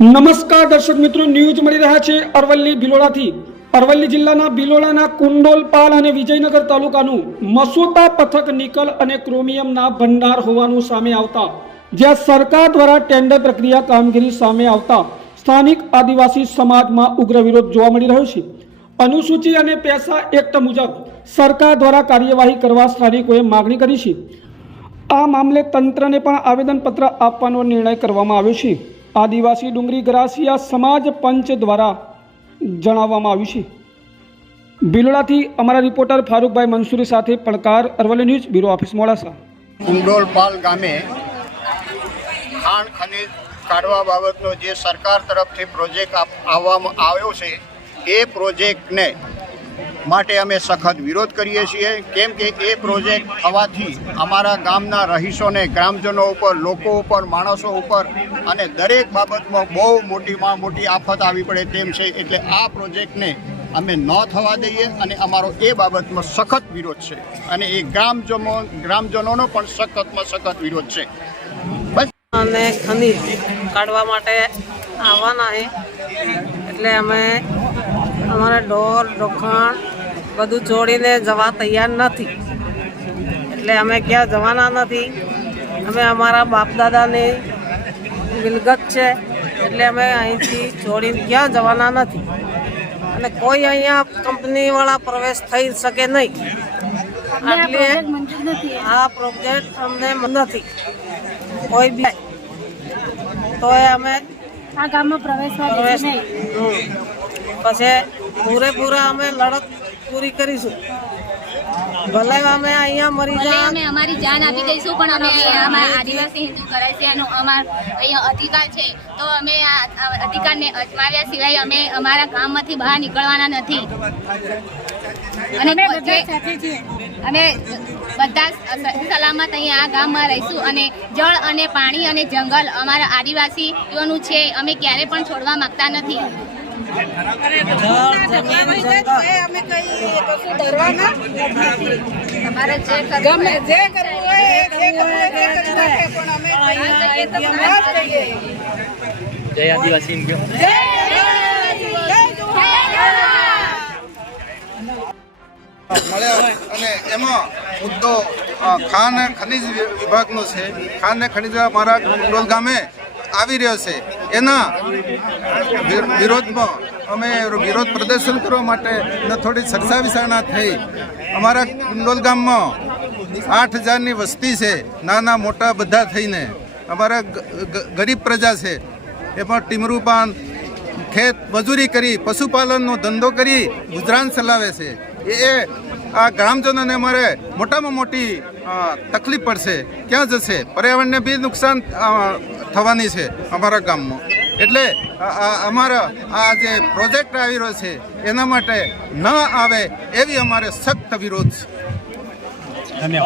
નમસ્કાર દર્શક મિત્રો ન્યૂઝ મળી રહ્યા છે અરવલ્લી ભિલોડાથી. અરવલ્લી જિલ્લાના ભિલોડાના કુંડોલપાલ અને વિજયનગર તાલુકાનું મસોતા પથક નિકલ અને ક્રોમિયમના ભંડાર હોવાનું સામે આવતા. જ્યાં સરકાર દ્વારા ટેન્ડર પ્રક્રિયા કામગીરી સામે આવતા સ્થાનિક આદિવાસી સમાજમાં ઉગ્ર વિરોધ જોવા મળી રહ્યો છે. અનુસૂચિ અને પૈસા એક્ટ મુજબ સરકાર દ્વારા કાર્યવાહી કરવા સ્થાનિકોએ માગણી કરી છે. આ મામલે તંત્રને પણ આવેદનપત્ર આપવાનો નિર્ણય કરવામાં આવ્યો છે. આદિવાસી ડુંગરી ગ્રાસિયા સમાજ પંચ દ્વારા જણાવવામાં આવ્યું છે. ભીલોડાથી અમારા રિપોર્ટર ફારૂકભાઈ મંસૂરી સાથે પડકાર Aravalli news bureau office Modasa. Kundolpal ગામે ખાણ ખનીજ કાઢવા બાબતનો જે સરકાર તરફથી પ્રોજેક્ટ આવવામાં આવ્યો છે, એ પ્રોજેક્ટને માટે અમે સખત વિરોધ કરીએ છીએ, કેમ કે એ પ્રોજેક્ટ થવાથી અમારા ગામના રહીશોને, ગ્રામજનો ઉપર, લોકો ઉપર, માણસો ઉપર અને દરેક બાબતમાં બહુ મોટીમાં મોટી આફત આવી પડે તેમ છે, એટલે આ પ્રોજેક્ટને અમે ન થવા દઈએ અને અમારો એ બાબતમાં સખત વિરોધ છે. અને એ ગ્રામજનો ગ્રામજનોનો પણ સખતમાં સખત વિરોધ છે. અને ખનીજ કાઢવા માટે આવવાના એટલે અમે અમારા ઢોર ડોખાણ બધું છોડીને જવા તૈયાર નથી. એટલે અમે ક્યાં જવાના નથી. અમે અમારા બાપ દાદાની મિલકત છે. એટલે અમે અહીંથી છોડીને ક્યાં જવાના નથી. અને કોઈ અહીંયા કંપનીવાળા પ્રવેશ થઈ શકે નહીં. એટલે આ પ્રોજેક્ટ અમને નથી. કોઈ બી તો અમે આ ગામમાં પ્રવેશ. પછી પૂરેપૂરા અમે લડત પૂરી કરીશું. ભલે અમે અહીંયા મરી જાય અમે અમારી જાન આપી દઈશું પણ અમે અમારા આદિવાસી હિન્દુ કરાય છે એનો અમાર અહીંયા અધિકાર છે. તો અમે આ અધિકારને અજમાવ્યા સિવાય અમે અમારા ગામમાંથી બહાર નીકળવાના નથી. અને અમે બધા સલામત અહીંયા આ ગામમાં રહીશું અને જળ અને પાણી અને જંગલ અમારા આદિવાસીઓનું છે અમે ક્યારે પણ છોડવા માંગતા નથી. તમારે જે જય આદિવાસી મળ્યા અને એમાં મુદ્દો ખાન અને ખનિજ વિભાગનો છે. ખાન ખનિજ મારા ગામે આવી રહ્યો છે. એના વિરોધમાં અમે વિરોધ પ્રદર્શન કરવા માટે થોડી ચર્ચા વિચારણા થઈ. અમારા કુંડોલ ગામમાં આઠ હજારની વસ્તી છે, નાના મોટા બધા થઈને. અમારા ગરીબ પ્રજા છે. એમાં ટીમરૂપાન ખેત મજૂરી કરી, પશુપાલનનો ધંધો કરી ગુજરાન ચલાવે છે. એ આ ગ્રામજનોને અમારે મોટામાં મોટી તકલીફ પડશે. ક્યાં જશે? પર્યાવરણને બી નુકસાન થવાની છે અમારા ગામમાં. એટલે અમારા આ જે પ્રોજેક્ટ આવી રહ્યો છે, એના માટે ન આવે એવી અમારે સખ્ત વિરોધ છે.